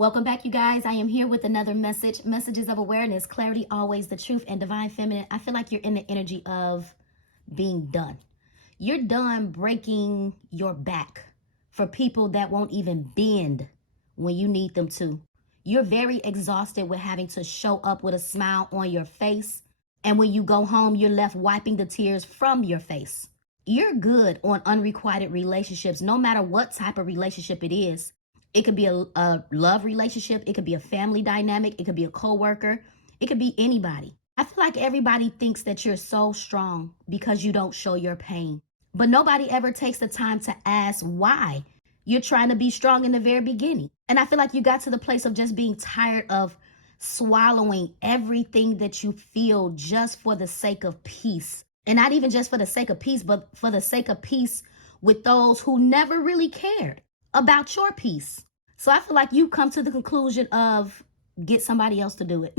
Welcome back, you guys. I am here with another message. Messages of awareness, clarity, always the truth, and divine feminine. I feel like you're in the energy of being done. You're done breaking your back for people that won't even bend when you need them to. You're very exhausted with having to show up with a smile on your face. And when you go home, you're left wiping the tears from your face. You're good on unrequited relationships, no matter what type of relationship it is. It could be a love relationship. It could be a family dynamic. It could be a coworker. It could be anybody. I feel like everybody thinks that you're so strong because you don't show your pain. But nobody ever takes the time to ask why you're trying to be strong in the very beginning. And I feel like you got to the place of just being tired of swallowing everything that you feel just for the sake of peace. And not even just for the sake of peace, but for the sake of peace with those who never really cared about your peace. So I feel like you come to the conclusion of get somebody else to do it.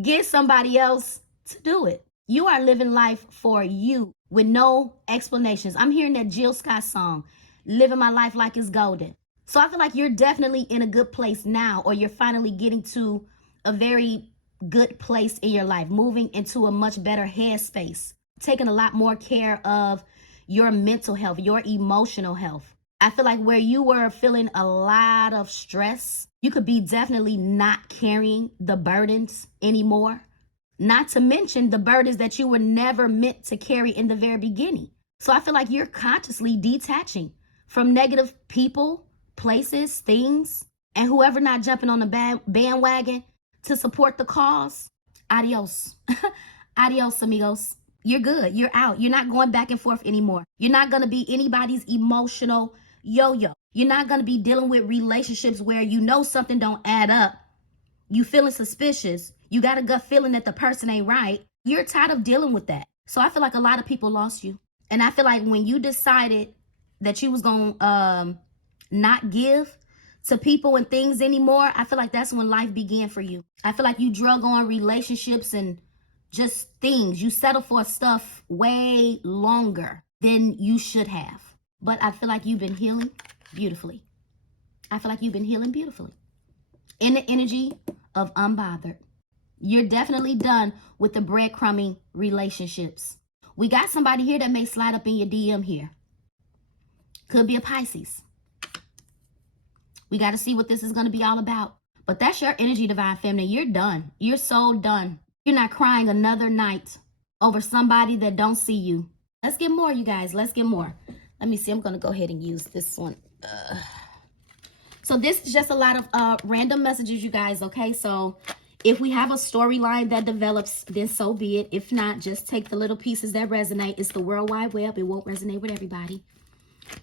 Get somebody else to do it. You are living life for you with no explanations. I'm hearing that Jill Scott song, living my life like it's golden. So I feel like you're definitely in a good place now, or you're finally getting to a very good place in your life, moving into a much better headspace, taking a lot more care of your mental health, your emotional health. I feel like where you were feeling a lot of stress, you could be definitely not carrying the burdens anymore. Not to mention the burdens that you were never meant to carry in the very beginning. So I feel like you're consciously detaching from negative people, places, things, and whoever not jumping on the bandwagon to support the cause. Adios. Adios, amigos. You're good. You're out. You're not going back and forth anymore. You're not going to be anybody's emotional yo-yo. You're not going to be dealing with relationships where you know something don't add up. You feeling suspicious. You got a gut feeling that the person ain't right. You're tired of dealing with that. So I feel like a lot of people lost you. And I feel like when you decided that you was going to not give to people and things anymore, I feel like that's when life began for you. I feel like you drug on relationships and just things. You settle for stuff way longer than you should have. But I feel like you've been healing beautifully. I feel like you've been healing beautifully. In the energy of unbothered. You're definitely done with the breadcrumbing relationships. We got somebody here that may slide up in your DM here. Could be a Pisces. We got to see what this is going to be all about. But that's your energy, divine feminine. You're done. You're so done. You're not crying another night over somebody that don't see you. Let's get more, you guys. Let's get more. Let me see. I'm going to go ahead and use this one. So this is just a lot of random messages, you guys, okay? So if we have a storyline that develops, then so be it. If not, just take the little pieces that resonate. It's the World Wide Web. It won't resonate with everybody.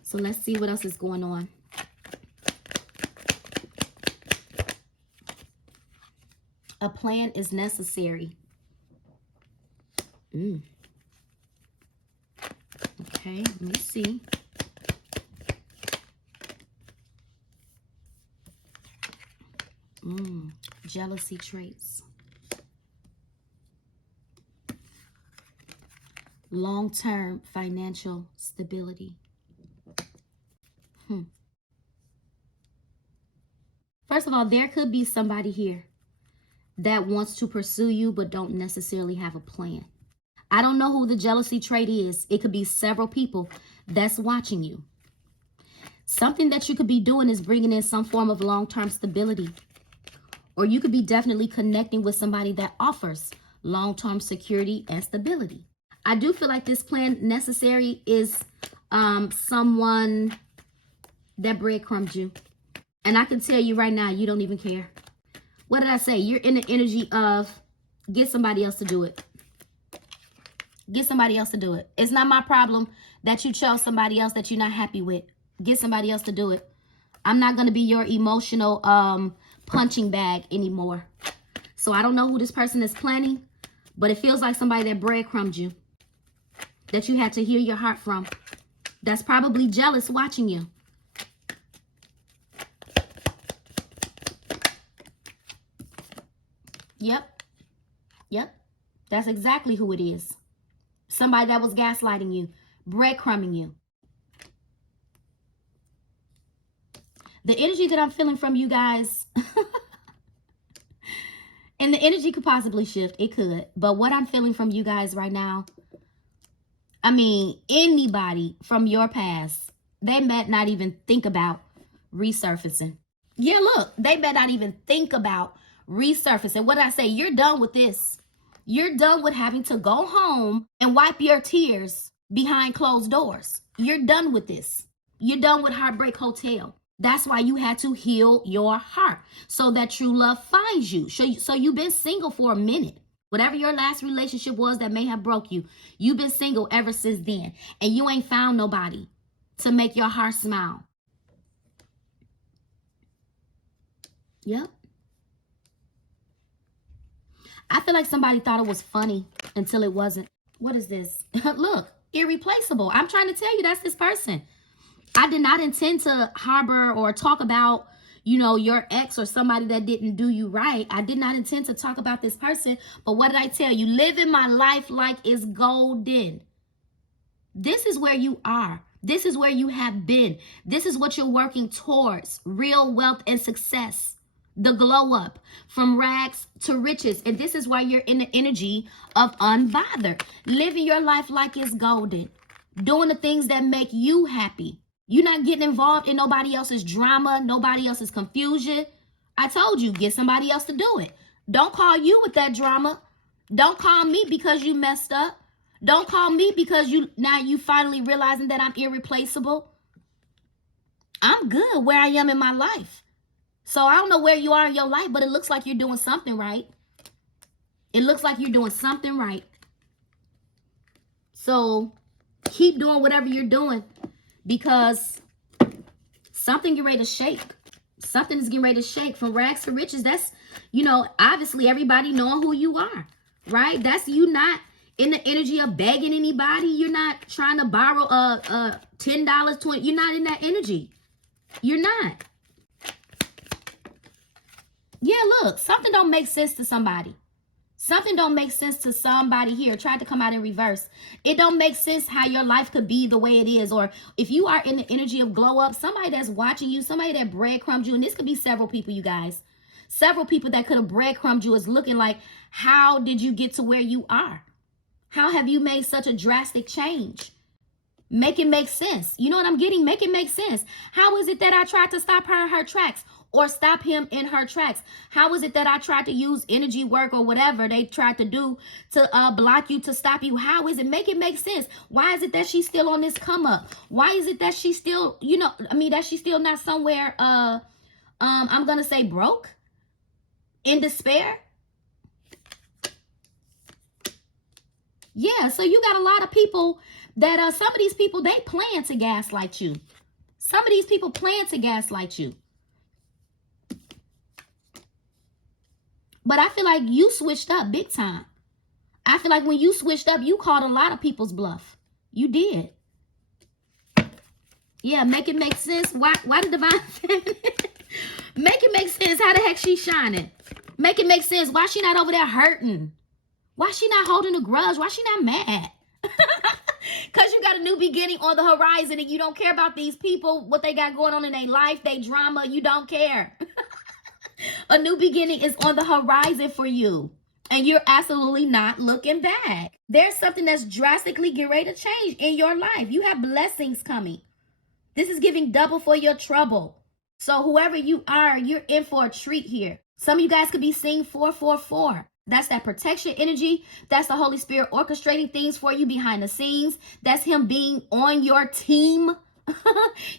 So let's see what else is going on. A plan is necessary. Okay, let me see. Jealousy traits. Long-term financial stability. First of all, there could be somebody here that wants to pursue you but don't necessarily have a plan. I don't know who the jealousy trait is. It could be several people that's watching you. Something that you could be doing is bringing in some form of long-term stability. Or you could be definitely connecting with somebody that offers long-term security and stability. I do feel like this plan necessary is someone that breadcrumbed you. And I can tell you right now, you don't even care. What did I say? You're in the energy of get somebody else to do it. Get somebody else to do it. It's not my problem that you chose somebody else that you're not happy with. Get somebody else to do it. I'm not going to be your emotional punching bag anymore. So I don't know who this person is planning, but it feels like somebody that breadcrumbed you, that you had to hear your heart from. That's probably jealous watching you. Yep. That's exactly who it is. Somebody that was gaslighting you, breadcrumbing you. The energy that I'm feeling from you guys, and the energy could possibly shift. It could. But what I'm feeling from you guys right now, I mean, anybody from your past, they might not even think about resurfacing. Yeah, look, they might not even think about resurfacing. What did I say? You're done with this. You're done with having to go home and wipe your tears behind closed doors. You're done with this. You're done with Heartbreak Hotel. That's why you had to heal your heart so that true love finds you. So you've been single for a minute. Whatever your last relationship was that may have broke you, you've been single ever since then. And you ain't found nobody to make your heart smile. Yep. I feel like somebody thought it was funny until it wasn't. What is this? Look, irreplaceable. I'm trying to tell you, that's this person. I did not intend to harbor or talk about, you know, your ex or somebody that didn't do you right. I did not intend to talk about this person. But what did I tell you? Living my life like it's golden. This is where you are. This is where you have been. This is what you're working towards. Real wealth and success. The glow up from rags to riches. And this is why you're in the energy of unbothered. Living your life like it's golden. Doing the things that make you happy. You're not getting involved in nobody else's drama, nobody else's confusion. I told you, get somebody else to do it. Don't call you with that drama. Don't call me because you messed up. Don't call me because you finally realizing that I'm irreplaceable. I'm good where I am in my life. So I don't know where you are in your life, but it looks like you're doing something right. It looks like you're doing something right. So keep doing whatever you're doing, because something getting ready to shake. Something is getting ready to shake from rags to riches. That's, you know, obviously everybody knowing who you are, right? That's you not in the energy of begging anybody. You're not trying to borrow $10, $20. You're not in that energy. You're not. Yeah, look, something don't make sense to somebody. Something don't make sense to somebody here. Tried to come out in reverse. It don't make sense how your life could be the way it is. Or if you are in the energy of glow up, somebody that's watching you, somebody that breadcrumbed you, and this could be several people, you guys. Several people that could have breadcrumbed you is looking like, how did you get to where you are? How have you made such a drastic change? Make it make sense. You know what I'm getting? Make it make sense. How is it that I tried to stop her in her tracks? Or stop him in her tracks? How is it that I tried to use energy work or whatever they tried to do to block you, to stop you? How is it? Make it make sense. Why is it that she's still on this come up? Why is it that she's still, you know, I mean, that she's still not somewhere, I'm going to say broke, in despair? Yeah, so you got a lot of people that, some of these people, they plan to gaslight you. Some of these people plan to gaslight you. But I feel like you switched up big time. I feel like when you switched up, you called a lot of people's bluff. You did. Yeah, make it make sense. Why the divine feminine? Make it make sense. How the heck she shining? Make it make sense. Why she not over there hurting? Why she not holding a grudge? Why she not mad? Because you got a new beginning on the horizon and you don't care about these people, what they got going on in their life, their drama. You don't care. A new beginning is on the horizon for you. And you're absolutely not looking back. There's something that's drastically getting ready to change in your life. You have blessings coming. This is giving double for your trouble. So whoever you are, you're in for a treat here. Some of you guys could be seeing 444. That's that protection energy. That's the Holy Spirit orchestrating things for you behind the scenes. That's him being on your team.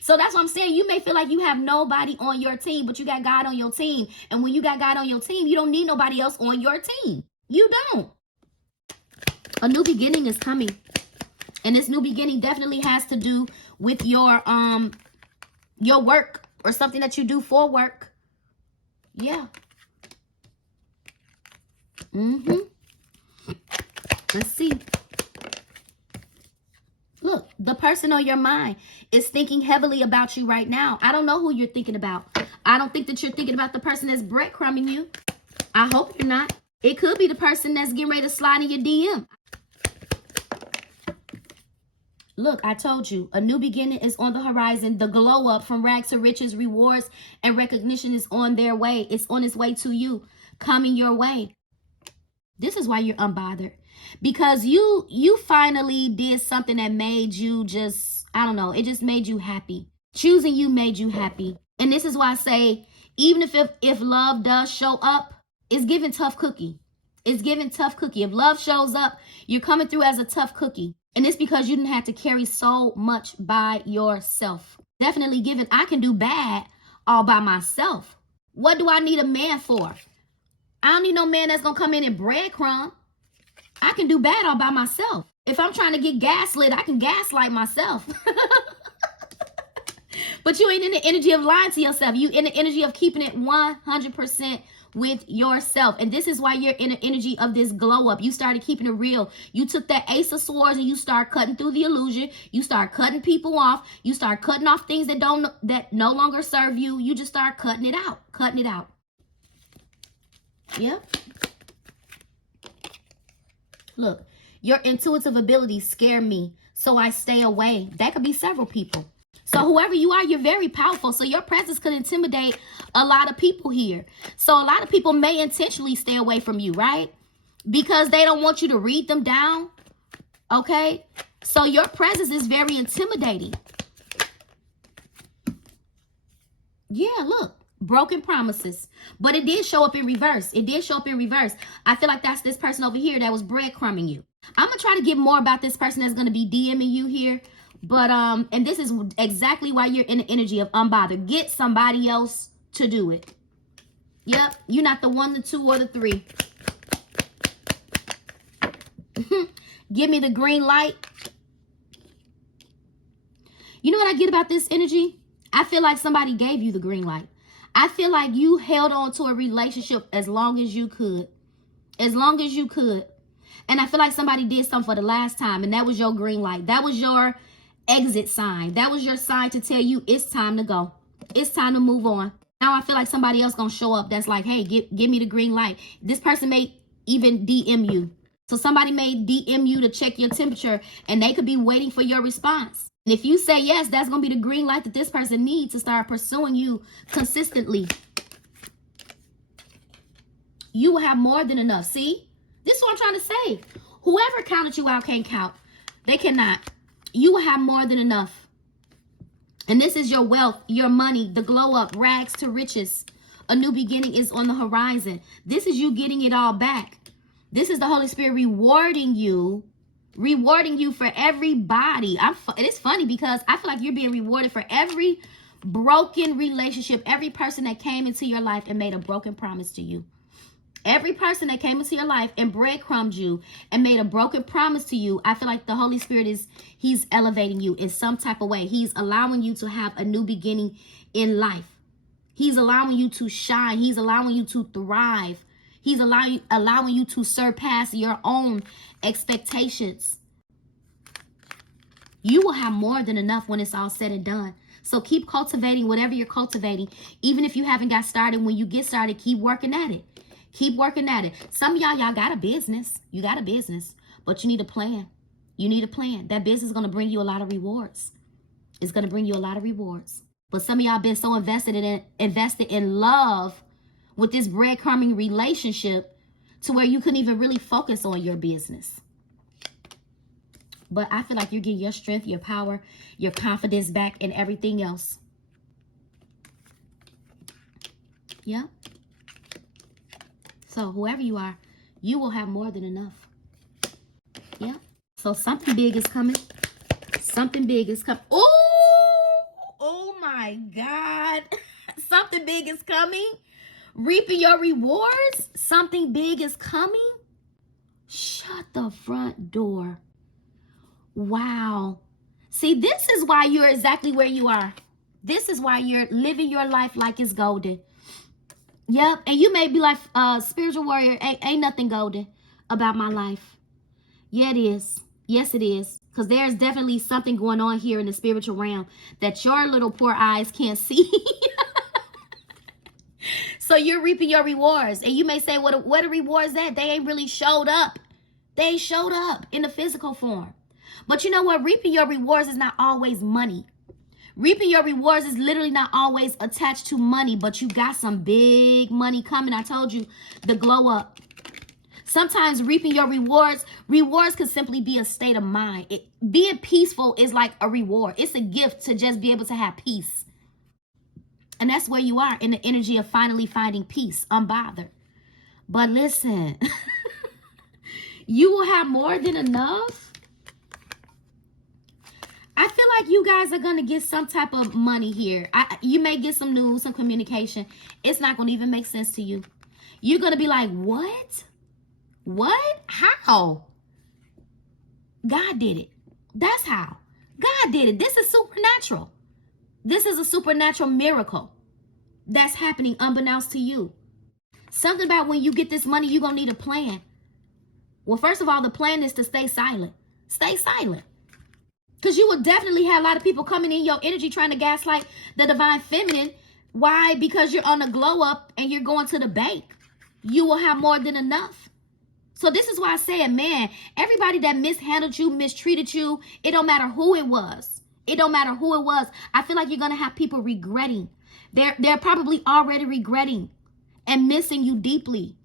So that's what I'm saying. You may feel like you have nobody on your team, but you got God on your team. And when you got God on your team, you don't need nobody else on your team. You don't. A new beginning is coming. And this new beginning definitely has to do with your work or something that you do for work. Yeah. Let's see. Look, the person on your mind is thinking heavily about you right now. I don't know who you're thinking about. I don't think that you're thinking about the person that's breadcrumbing you. I hope you're not. It could be the person that's getting ready to slide in your DM. Look, I told you, a new beginning is on the horizon. The glow up from rags to riches, rewards, and recognition is on their way. It's on its way to you, coming your way. This is why you're unbothered. Because you finally did something that made you just, I don't know, it just made you happy. Choosing you made you happy. And this is why I say, even if love does show up, it's giving tough cookie. It's giving tough cookie. If love shows up, you're coming through as a tough cookie. And it's because you didn't have to carry so much by yourself. Definitely giving, I can do bad all by myself. What do I need a man for? I don't need no man that's going to come in and breadcrumb. I can do bad all by myself. If I'm trying to get gaslit, I can gaslight myself. But you ain't in the energy of lying to yourself. You in the energy of keeping it 100% with yourself. And this is why you're in the energy of this glow up. You started keeping it real. You took that Ace of Swords and you start cutting through the illusion. You start cutting people off. You start cutting off things that no longer serve you. You just start cutting it out. Cutting it out. Yep. Look, your intuitive abilities scare me, so I stay away. That could be several people. So whoever you are, you're very powerful. So your presence could intimidate a lot of people here. So a lot of people may intentionally stay away from you, right? Because they don't want you to read them down. Okay? So your presence is very intimidating. Yeah, look. Broken promises. But it did show up in reverse. It did show up in reverse. I feel like that's this person over here that was breadcrumbing you. I'm going to try to get more about this person that's going to be DMing you here. But, and this is exactly why you're in the energy of unbothered. Get somebody else to do it. Yep. You're not the 1, the 2, or the 3. Give me the green light. You know what I get about this energy? I feel like somebody gave you the green light. I feel like you held on to a relationship as long as you could. As long as you could. And I feel like somebody did something for the last time, and that was your green light. That was your exit sign. That was your sign to tell you it's time to go. It's time to move on. Now I feel like somebody else gonna show up that's like, hey, give me the green light. This person may even DM you. So somebody may DM you to check your temperature, and they could be waiting for your response. And if you say yes, that's going to be the green light that this person needs to start pursuing you consistently. You will have more than enough. See? This is what I'm trying to say. Whoever counted you out can't count. They cannot. You will have more than enough. And this is your wealth, your money, the glow up, rags to riches. A new beginning is on the horizon. This is you getting it all back. This is the Holy Spirit rewarding you for everybody. It's funny because I feel like you're being rewarded for every broken relationship, every person that came into your life and made a broken promise to you. Every person that came into your life and breadcrumbed you and made a broken promise to you, I feel like the Holy Spirit he's elevating you in some type of way. He's allowing you to have a new beginning in life. He's allowing you to shine. He's allowing you to thrive. He's allowing you to surpass your own expectations. You will have more than enough when it's all said and done. So keep cultivating whatever you're cultivating. Even if you haven't got started, when you get started, keep working at it. Keep working at it. Some of y'all got a business. You got a business, but you need a plan. You need a plan. That business is going to bring you a lot of rewards. It's going to bring you a lot of rewards. But some of y'all been so invested in love with this breadcrumbing relationship to where you couldn't even really focus on your business. But I feel like you're getting your strength, your power, your confidence back, and everything else. Yeah. So whoever you are, you will have more than enough. Yeah. So something big is coming. Something big is coming. Oh my God. Something big is coming. Reaping your rewards. Something big is coming. Shut the front door. Wow. See, this is why you're exactly where you are. This is why you're living your life like it's golden. Yep. And you may be like, spiritual warrior, ain't nothing golden about my life. Yeah, it is. Yes, it is. Because there's definitely something going on here in the spiritual realm that your little poor eyes can't see. So you're reaping your rewards. And you may say, what are rewards that? They ain't really showed up. They ain't showed up in the physical form. But you know what? Reaping your rewards is not always money. Reaping your rewards is literally not always attached to money, but you got some big money coming. I told you, the glow up. Sometimes reaping your rewards could simply be a state of mind. Being peaceful is like a reward. It's a gift to just be able to have peace. And that's where you are in the energy of finally finding peace, unbothered. But listen, you will have more than enough. I feel like you guys are going to get some type of money here. You may get some news, some communication. It's not going to even make sense to you. You're going to be like, what? What? How? God did it. That's how. God did it. This is supernatural. This is a supernatural miracle that's happening unbeknownst to you. Something about when you get this money, you're going to need a plan. Well, first of all, the plan is to stay silent. Stay silent. Because you will definitely have a lot of people coming in your energy trying to gaslight the divine feminine. Why? Because you're on a glow up and you're going to the bank. You will have more than enough. So this is why I said, man, everybody that mishandled you, mistreated you, it don't matter who it was. It don't matter who it was. I feel like you're going to have people regretting. They're probably already regretting and missing you deeply.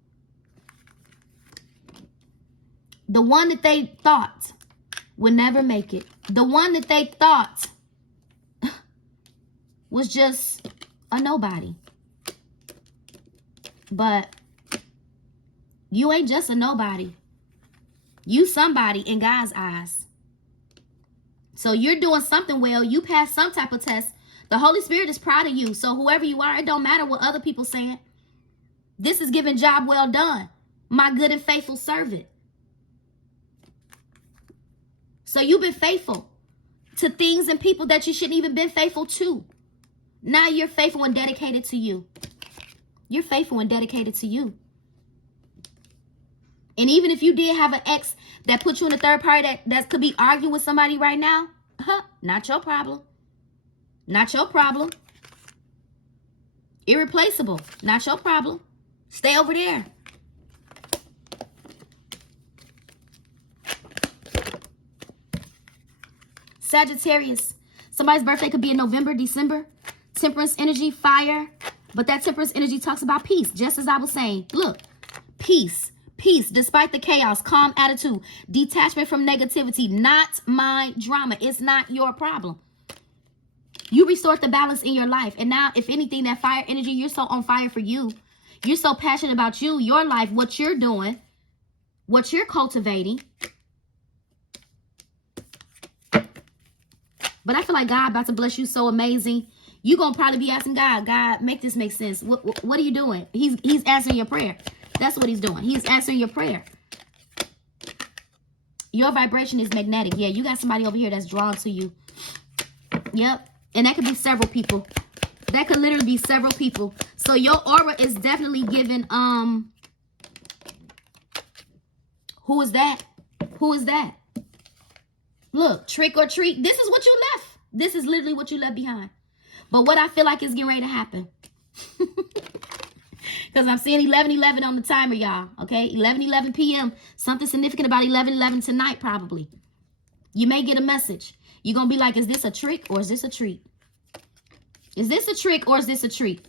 The one that they thought would never make it. The one that they thought was just a nobody. But you ain't just a nobody. You somebody in God's eyes. So you're doing something well. You passed some type of test. The Holy Spirit is proud of you. So whoever you are, it don't matter what other people saying. This is giving job well done. My good and faithful servant. So you've been faithful to things and people that you shouldn't even been faithful to. Now you're faithful and dedicated to you. You're faithful and dedicated to you. And even if you did have an ex that put you in a third party that could be arguing with somebody right now, not your problem. Not your problem. Irreplaceable. Not your problem. Stay over there. Sagittarius. Somebody's birthday could be in November, December. Temperance energy, fire. But that temperance energy talks about peace. Just as I was saying. Look. Peace. Peace. Despite the chaos. Calm attitude. Detachment from negativity. Not my drama. It's not your problem. You restored the balance in your life. And now, if anything, that fire energy, you're so on fire for you. You're so passionate about you, your life, what you're doing, what you're cultivating. But I feel like God about to bless you so amazing. You're going to probably be asking God, God, make this make sense. What are you doing? He's answering your prayer. That's what he's doing. He's answering your prayer. Your vibration is magnetic. Yeah, you got somebody over here that's drawn to you. Yep. And that could be several people. That could literally be several people. So your aura is definitely given, who is that? Who is that? Look, trick or treat. This is what you left. This is literally what you left behind. But what I feel like is getting ready to happen. Because I'm seeing 11:11 on the timer, y'all. Okay, 11:11 p.m. Something significant about 11:11 tonight, probably. You may get a message. You're going to be like, is this a trick or is this a treat? Is this a trick or is this a treat?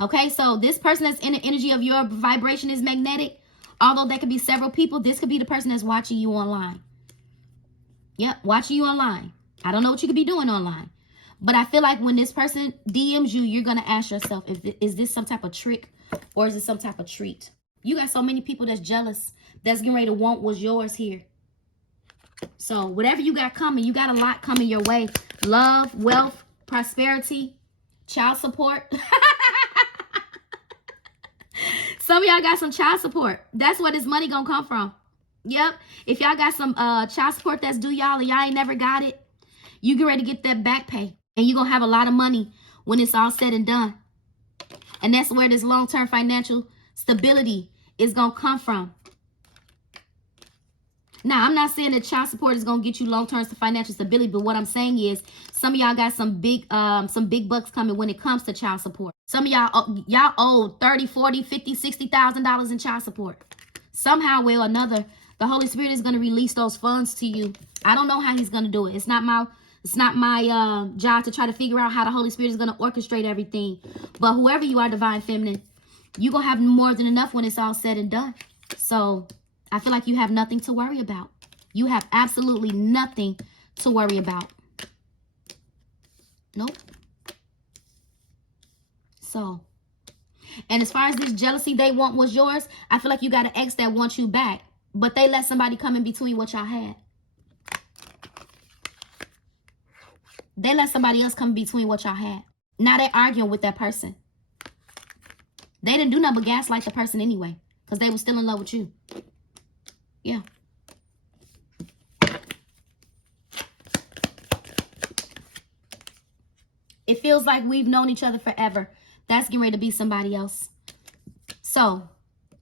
Okay, so this person that's in the energy of your vibration is magnetic. Although there could be several people, this could be the person that's watching you online. Yep, watching you online. I don't know what you could be doing online. But I feel like when this person DMs you, you're going to ask yourself, is this some type of trick or is it some type of treat? You got so many people that's jealous, that's getting ready to want what's yours here. So whatever you got coming, you got a lot coming your way. Love, wealth, prosperity, child support. Some of y'all got some child support. That's where this money gonna come from. Yep. If y'all got some child support that's due y'all and y'all ain't never got it, you get ready to get that back pay. And you're gonna have a lot of money when it's all said and done. And that's where this long-term financial stability is gonna come from. Now, I'm not saying that child support is going to get you long-term financial stability, but what I'm saying is some of y'all got some big bucks coming when it comes to child support. Some of y'all owe $30, $40, $50, $60,000 in child support. Somehow, well, another, The Holy Spirit is going to release those funds to you. I don't know how he's going to do it. It's not my job to try to figure out how the Holy Spirit is going to orchestrate everything. But whoever you are, Divine Feminine, you're going to have more than enough when it's all said and done. So I feel like you have nothing to worry about. You have absolutely nothing to worry about. Nope. So, and as far as this jealousy they want was yours, I feel like you got an ex that wants you back, but they let somebody come in between what y'all had. They let somebody else come in between what y'all had. Now they're arguing with that person. They didn't do nothing but gaslight the person anyway, because they were still in love with you. Yeah. It feels like we've known each other forever. That's getting ready to be somebody else. So,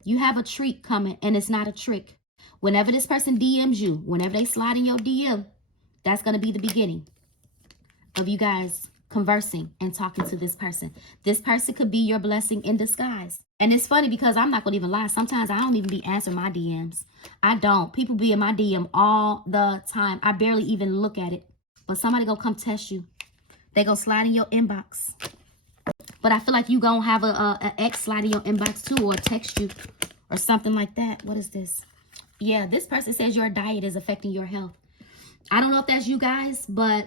you have a treat coming, and it's not a trick. Whenever this person DMs you, whenever they slide in your DM, that's going to be the beginning of you guys conversing and talking to this person. This person could be your blessing in disguise. And it's funny because I'm not going to even lie. Sometimes I don't even be answering my DMs. I don't. People be in my DM all the time. I barely even look at it. But somebody going to come test you. They going to slide in your inbox. But I feel like you going to have a ex slide in your inbox too, or text you or something like that. What is this? Yeah, this person says your diet is affecting your health. I don't know if that's you guys, but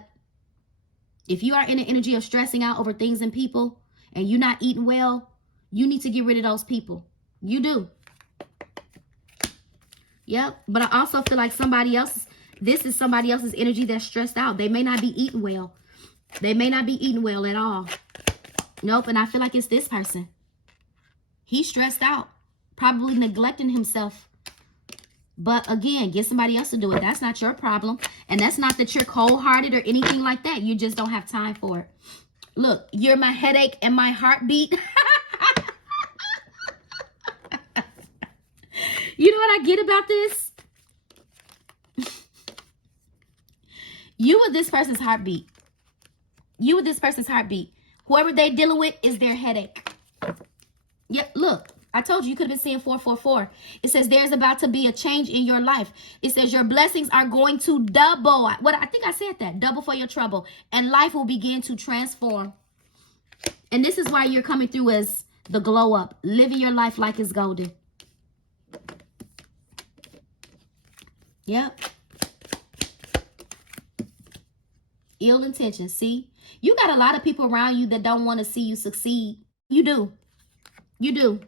if you are in the energy of stressing out over things and people and you're not eating well, you need to get rid of those people. You do. Yep. But I also feel like this is somebody else's energy that's stressed out. They may not be eating well. They may not be eating well at all. Nope. And I feel like it's this person. He's stressed out, probably neglecting himself. But again, get somebody else to do it. That's not your problem. And that's not that you're cold-hearted or anything like that. You just don't have time for it. Look, you're my headache and my heartbeat. You know what I get about this? You are this person's heartbeat. You are this person's heartbeat. Whoever they're dealing with is their headache. Yep, look. I told you, you could have been seeing 444. It says there's about to be a change in your life. It says your blessings are going to double. I think I said that. Double for your trouble. And life will begin to transform. And this is why you're coming through as the glow up. Living your life like it's golden. Yep. Ill intentions. See? You got a lot of people around you that don't want to see you succeed. You do. You do.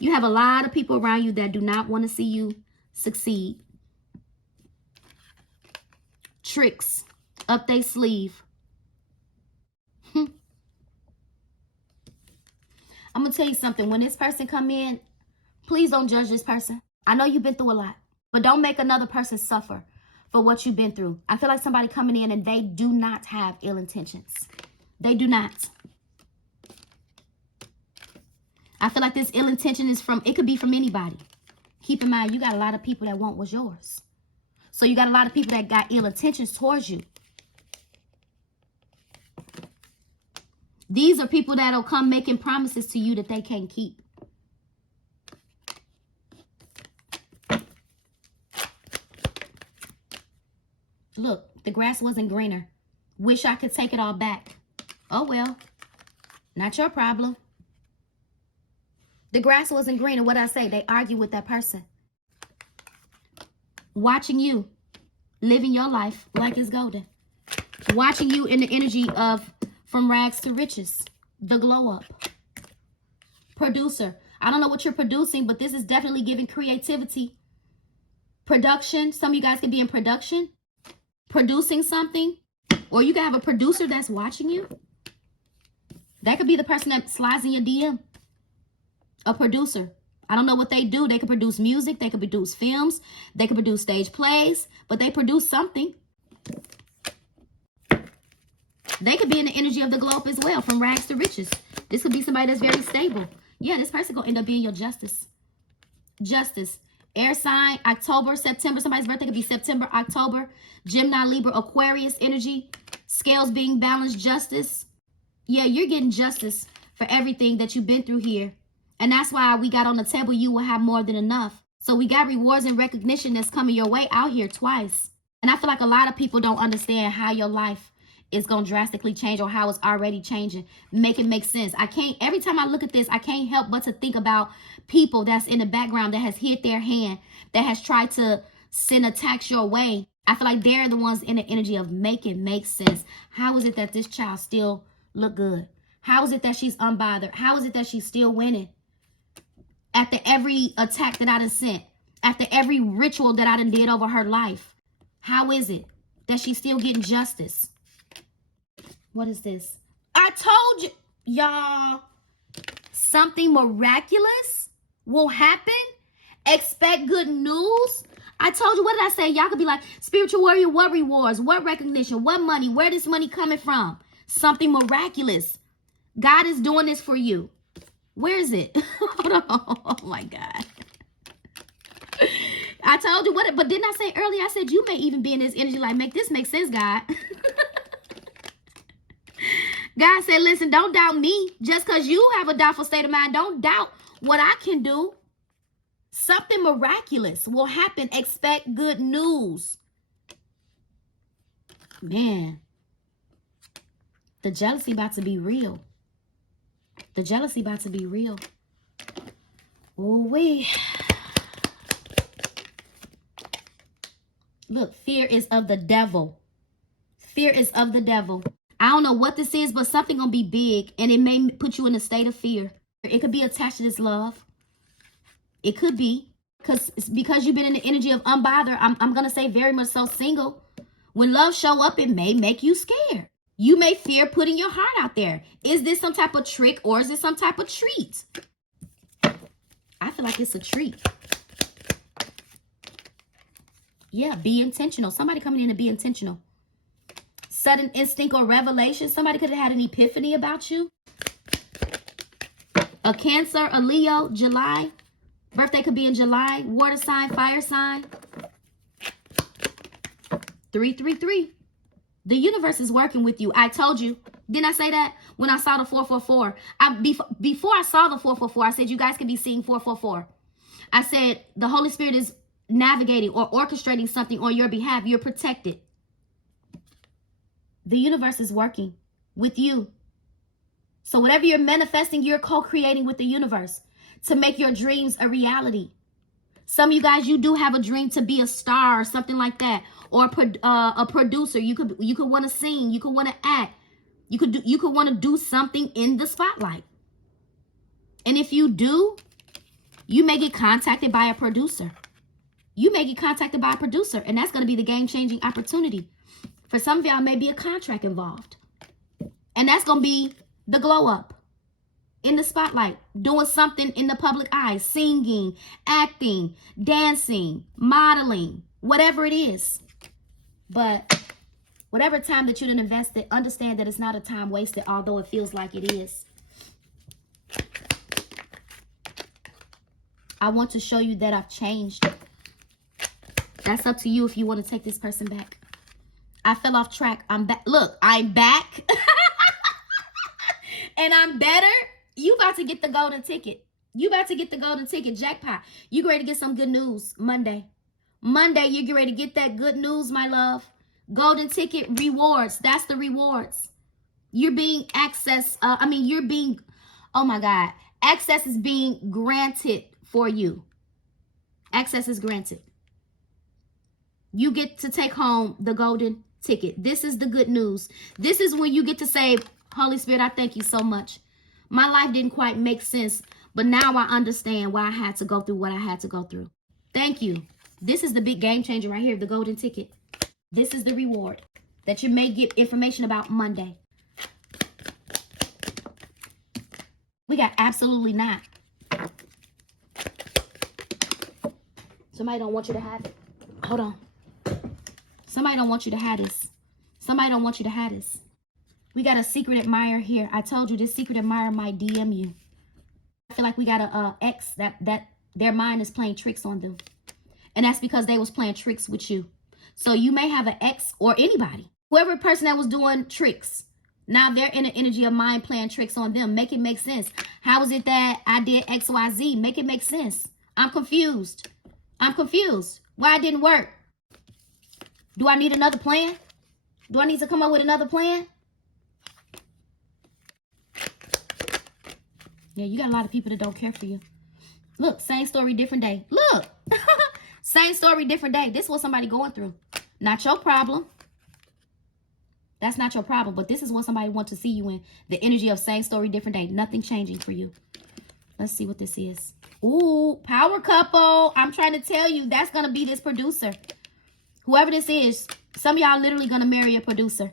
You have a lot of people around you that do not want to see you succeed. Tricks up their sleeve. I'm going to tell you something. When this person come in, please don't judge this person. I know you've been through a lot, but don't make another person suffer for what you've been through. I feel like somebody coming in and they do not have ill intentions. They do not. I feel like this ill intention is it could be from anybody. Keep in mind, you got a lot of people that want what's yours. So you got a lot of people that got ill intentions towards you. These are people that'll come making promises to you that they can't keep. Look, the grass wasn't greener. Wish I could take it all back. Oh, well, not your problem. The grass wasn't greener. What I say? They argue with that person. Watching you living your life like it's golden. Watching you in the energy of from rags to riches. The glow up. Producer. I don't know what you're producing, but this is definitely giving creativity. Production. Some of you guys could be in production. Producing something. Or you can have a producer that's watching you. That could be the person that slides in your DM. A producer. I don't know what they do. They could produce music. They could produce films. They could produce stage plays. But they produce something. They could be in the energy of the globe as well. From rags to riches. This could be somebody that's very stable. Yeah, this person going to end up being your justice. Justice. Air sign. October, September. Somebody's birthday could be September, October. Gemini, Libra, Aquarius energy. Scales being balanced. Justice. Yeah, you're getting justice for everything that you've been through here. And that's why we got on the table, you will have more than enough. So we got rewards and recognition that's coming your way out here twice. And I feel like a lot of people don't understand how your life is going to drastically change, or how it's already changing. Make it make sense. Every time I look at this, I can't help but to think about people that's in the background that has hit their hand, that has tried to send attacks your way. I feel like they're the ones in the energy of make it make sense. How is it that this child still look good? How is it that she's unbothered? How is it that she's still winning? After every attack that I done sent, after every ritual that I done did over her life, how is it that she's still getting justice? What is this? I told you, y'all, something miraculous will happen. Expect good news. I told you, what did I say? Y'all could be like, spiritual warrior, what rewards, what recognition, what money, where this money coming from? Something miraculous. God is doing this for you. Where is it? Hold on. Oh my God. I told you what, but didn't I say earlier? I said you may even be in this energy like, make this make sense, God. God said, listen, don't doubt me. Just because you have a doubtful state of mind, don't doubt what I can do. Something miraculous will happen. Expect good news. Man, the jealousy about to be real. The jealousy about to be real. Ooh-wee. Look, fear is of the devil. Fear is of the devil. I don't know what this is, but something gonna be big, and it may put you in a state of fear. It could be attached to this love. It could be because you've been in the energy of unbothered. I'm gonna say very much so single. When love show up, it may make you scared. You may fear putting your heart out there. Is this some type of trick, or is it some type of treat? I feel like it's a treat. Yeah, be intentional. Somebody coming in to be intentional. Sudden instinct or revelation. Somebody could have had an epiphany about you. A Cancer, a Leo, July. Birthday could be in July. Water sign, fire sign. 333. The universe is working with you. I told you. Didn't I say that? When I saw the 444. Before I saw the 444, I said you guys could be seeing 444. I said the Holy Spirit is navigating or orchestrating something on your behalf. You're protected. The universe is working with you. So whatever you're manifesting, you're co-creating with the universe to make your dreams a reality. Some of you guys, you do have a dream to be a star or something like that, or a producer. You could want to sing. You could want to act. You could want to do something in the spotlight. And if you do, you may get contacted by a producer. You may get contacted by a producer, and that's going to be the game-changing opportunity. For some of y'all, may be a contract involved. And that's going to be the glow up in the spotlight, doing something in the public eye, singing, acting, dancing, modeling, whatever it is. But whatever time that you done invested, understand that it's not a time wasted, although it feels like it is. I want to show you that I've changed. That's up to you if you want to take this person back. I fell off track. I'm back. Look, I'm back. And I'm better. You about to get the golden ticket. You about to get the golden ticket jackpot. You get ready to get some good news Monday. Monday, you get ready to get that good news, my love. Golden ticket rewards. That's the rewards. You're being access. Oh my God. Access is being granted for you. Access is granted. You get to take home the golden ticket. This is the good news. This is when you get to say, Holy Spirit, I thank you so much. My life didn't quite make sense, but now I understand why I had to go through what I had to go through. Thank you. This is the big game changer right here, the golden ticket. This is the reward that you may get information about Monday. We got absolutely not. Somebody don't want you to have it. Hold on. Somebody don't want you to have this. Somebody don't want you to have this. We got a secret admirer here. I told you this secret admirer might DM you. I feel like we got a ex that their mind is playing tricks on them. And that's because they was playing tricks with you. So you may have an ex or anybody. Whoever person that was doing tricks. Now they're in an energy of mind playing tricks on them. Make it make sense. How is it that I did X, Y, Z? Make it make sense. I'm confused. I'm confused. Why it didn't work? Do I need another plan? Do I need to come up with another plan? Yeah, you got a lot of people that don't care for you. Look, same story, different day. Look, same story, different day. This is what somebody going through. Not your problem. That's not your problem, but this is what somebody wants to see you in. The energy of same story, different day. Nothing changing for you. Let's see what this is. Ooh, power couple. I'm trying to tell you, that's going to be this producer. Whoever this is, some of y'all literally going to marry a producer.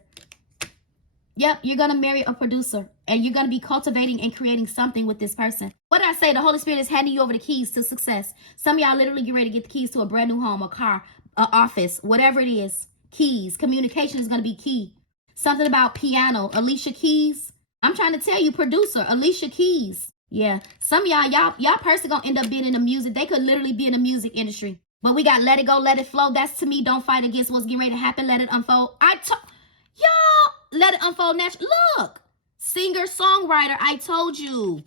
Yep, you're going to marry a producer. And you're going to be cultivating and creating something with this person. What did I say? The Holy Spirit is handing you over the keys to success. Some of y'all literally get ready to get the keys to a brand new home, a car, an office, whatever it is. Keys. Communication is going to be key. Something about piano. Alicia Keys. I'm trying to tell you, producer. Alicia Keys. Yeah. Some of y'all person going to end up being in the music. They could literally be in the music industry. But we got let it go, let it flow. That's to me, don't fight against what's getting ready to happen. Let it unfold. Y'all, let it unfold naturally. Look. Singer, songwriter, I told you.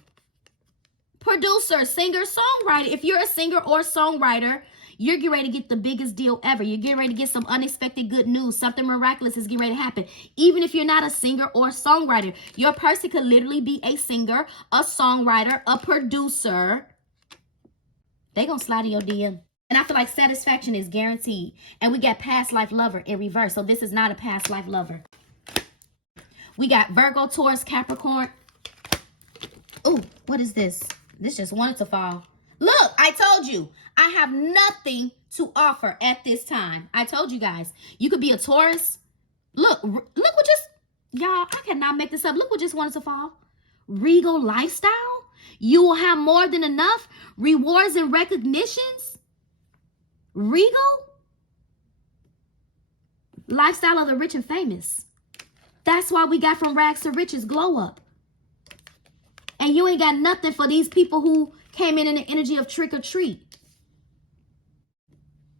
Producer, singer, songwriter. If you're a singer or songwriter, you're getting ready to get the biggest deal ever. You're getting ready to get some unexpected good news. Something miraculous is getting ready to happen. Even if you're not a singer or songwriter, your person could literally be a singer, a songwriter, a producer. They're going to slide in your DM. And I feel like satisfaction is guaranteed. And we got past life lover in reverse. So this is not a past life lover. We got Virgo, Taurus, Capricorn. Ooh, what is this? This just wanted to fall. Look, I told you. I have nothing to offer at this time. I told you guys. You could be a Taurus. Look what just... Y'all, I cannot make this up. Look what just wanted to fall. Regal lifestyle. You will have more than enough rewards and recognitions. Regal. Lifestyle of the rich and famous. That's why we got from rags to riches, glow up. And you ain't got nothing for these people who came in the energy of trick or treat.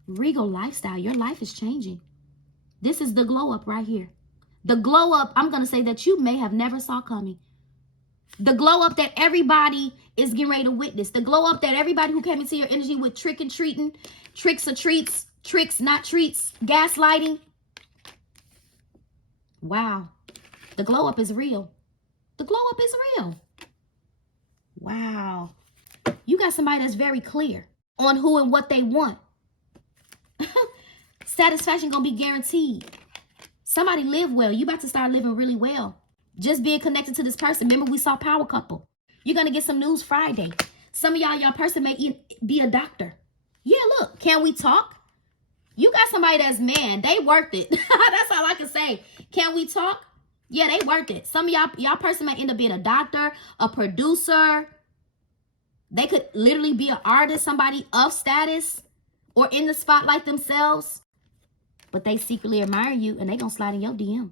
Regal lifestyle, your life is changing. This is the glow up right here. The glow up, I'm going to say that you may have never saw coming. The glow up that everybody is getting ready to witness. The glow up that everybody who came into your energy with trick and treating, tricks or treats, tricks, not treats, gaslighting. Wow. The glow up is real. The glow up is real. Wow. You got somebody that's very clear on who and what they want. Satisfaction gonna be guaranteed. Somebody live well. You about to start living really well. Just being connected to this person. Remember we saw power couple. You're gonna get some news Friday. Some of y'all person may be a doctor. Yeah, look. Can we talk? You got somebody that's man. They worth it. That's all I can say. Can we talk? Yeah, they worth it. Some of y'all person might end up being a doctor, a producer. They could literally be an artist, somebody of status or in the spotlight themselves. But they secretly admire you and they gonna slide in your DM.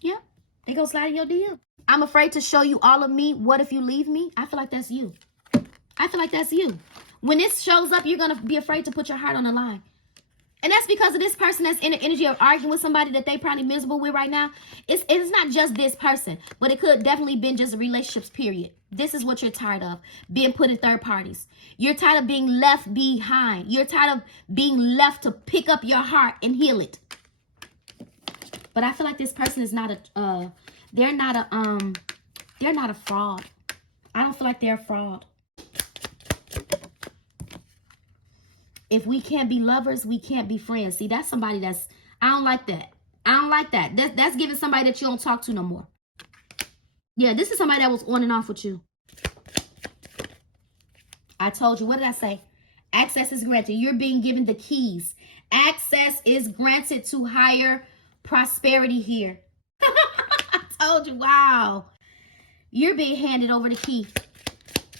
Yeah, they gonna slide in your DM. I'm afraid to show you all of me. What if you leave me? I feel like that's you. I feel like that's you. When this shows up, you're gonna be afraid to put your heart on the line. And that's because of this person that's in the energy of arguing with somebody that they probably miserable with right now. It's not just this person, but it could definitely been just relationships, period. This is what you're tired of, being put in third parties. You're tired of being left behind. You're tired of being left to pick up your heart and heal it. But I feel like this person is not a, they're not a fraud. I don't feel like they're a fraud. If we can't be lovers, we can't be friends. See, that's somebody that's, I don't like that. I don't like that. That's giving somebody that you don't talk to no more. Yeah, this is somebody that was on and off with you. I told you, what did I say? Access is granted. You're being given the keys. Access is granted to higher prosperity here. I told you, wow. You're being handed over the key.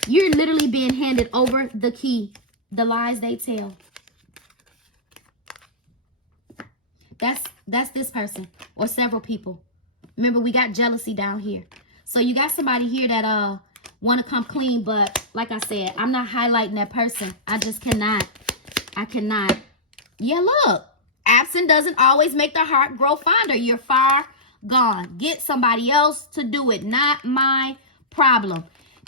You're literally being handed over the key. The lies they tell. That's this person or several people. Remember, we got jealousy down here. So you got somebody here that want to come clean, but like I said, I'm not highlighting that person. I just cannot. I cannot. Yeah, look. Absent doesn't always make the heart grow fonder. You're far gone. Get somebody else to do it. Not my problem.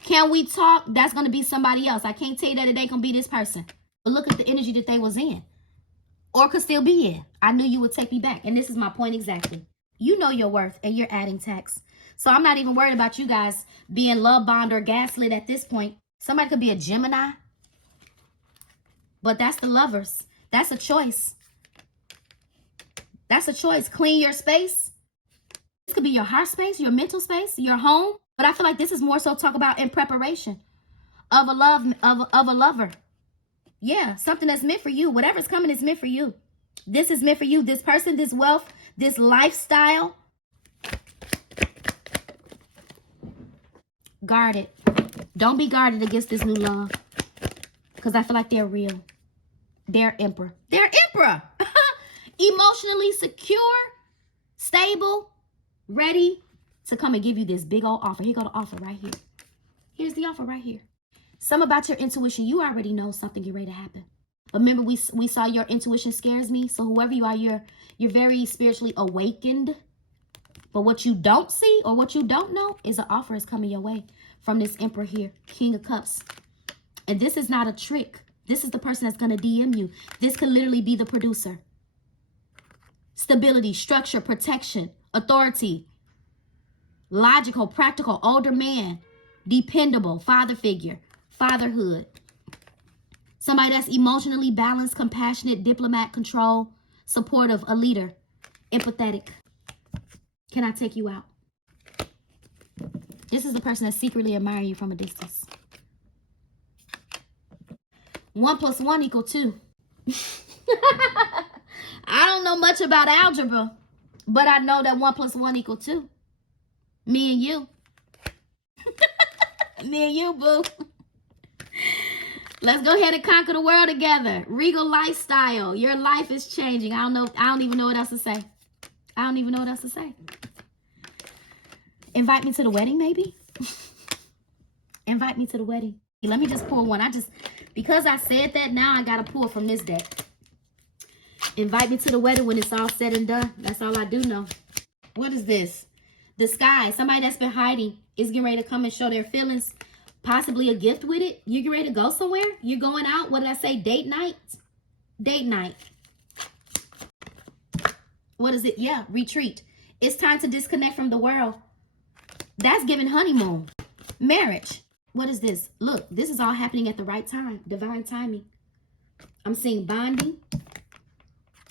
Can we talk? That's going to be somebody else. I can't tell you that it ain't going to be this person. But look at the energy that they was in. Or could still be in. I knew you would take me back. And this is my point exactly. You know your worth and you're adding tax. So I'm not even worried about you guys being love bombed or gaslit at this point. Somebody could be a Gemini. But that's the lovers. That's a choice. That's a choice. Clean your space. This could be your heart space, your mental space, your home. But I feel like this is more so talk about in preparation of a lover. Yeah, something that's meant for you. Whatever's coming is meant for you. This is meant for you. This person, this wealth, this lifestyle. Guard it. Don't be guarded against this new love. Because I feel like they're real. They're emperor. They're emperor. Emotionally secure, stable, ready to come and give you this big old offer. Here go the offer right here. Here's the offer right here. Some about your intuition, you already know something get ready to happen. But remember, we saw your intuition scares me. So whoever you are, you're very spiritually awakened. But what you don't see or what you don't know is an offer is coming your way from this emperor here, King of Cups. And this is not a trick. This is the person that's going to DM you. This could literally be the producer. Stability, structure, protection, authority, logical, practical, older man, dependable, father figure, fatherhood. Somebody that's emotionally balanced, compassionate, diplomat, control, supportive, a leader, empathetic. Can I take you out? This is the person that secretly admires you from a distance. 1 + 1 = 2. I don't know much about algebra, but I know that 1 + 1 = 2. Me and you. Me and you, boo. Let's go ahead and conquer the world together. Regal lifestyle. Your life is changing. I don't even know what else to say. I don't even know what else to say. Invite me to the wedding, maybe? Invite me to the wedding. Let me just pull one. Because I said that, now I got to pull from this deck. Invite me to the wedding when it's all said and done. That's all I do know. What is this? The sky. Somebody that's been hiding is getting ready to come and show their feelings. Possibly a gift with it. You get ready to go somewhere. You're going out. What did I say? Date night? Date night. What is it? Yeah, retreat. It's time to disconnect from the world. That's giving honeymoon. Marriage. What is this? Look, this is all happening at the right time. Divine timing. I'm seeing bonding.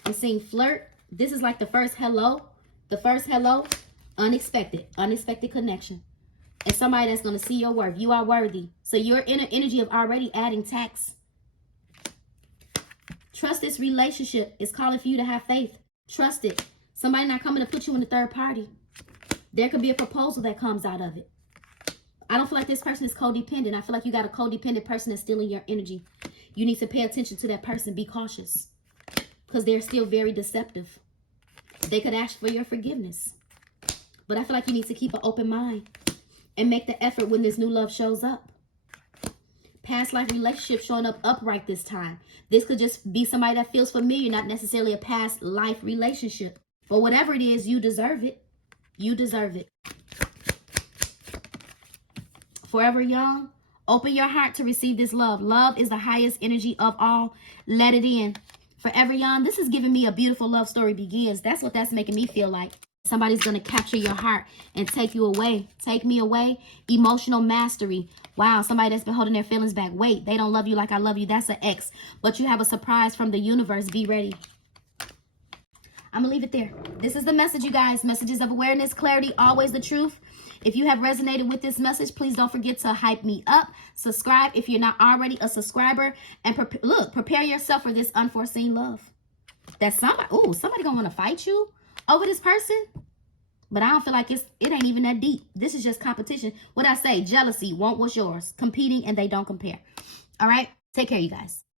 I'm seeing flirt. This is like the first hello. The first hello. Unexpected. Unexpected connection. And somebody that's going to see your worth. You are worthy. So your inner energy of already adding tax. Trust this relationship. It's calling for you to have faith. Trust it. Somebody not coming to put you in the third party. There could be a proposal that comes out of it. I don't feel like this person is codependent. I feel like you got a codependent person that's stealing your energy. You need to pay attention to that person. Be cautious. Because they're still very deceptive. They could ask for your forgiveness. But I feel like you need to keep an open mind. And make the effort when this new love shows up. Past life relationship showing up upright this time. This could just be somebody that feels familiar. Not necessarily a past life relationship. But whatever it is, you deserve it. You deserve it. Forever young, open your heart to receive this love. Love is the highest energy of all. Let it in. Forever young, this is giving me a beautiful love story begins. That's what that's making me feel like. Somebody's going to capture your heart and take you away. Take me away. Emotional mastery. Wow, somebody that's been holding their feelings back. Wait, they don't love you like I love you. That's an X. But you have a surprise from the universe. Be ready. I'm going to leave it there. This is the message, you guys. Messages of awareness, clarity, always the truth. If you have resonated with this message, please don't forget to hype me up. Subscribe if you're not already a subscriber. And prepare yourself for this unforeseen love. That somebody gonna want to fight you over this person. But I don't feel like it ain't even that deep. This is just competition. What I say, jealousy, want what's yours. Competing and they don't compare. All right? Take care, you guys.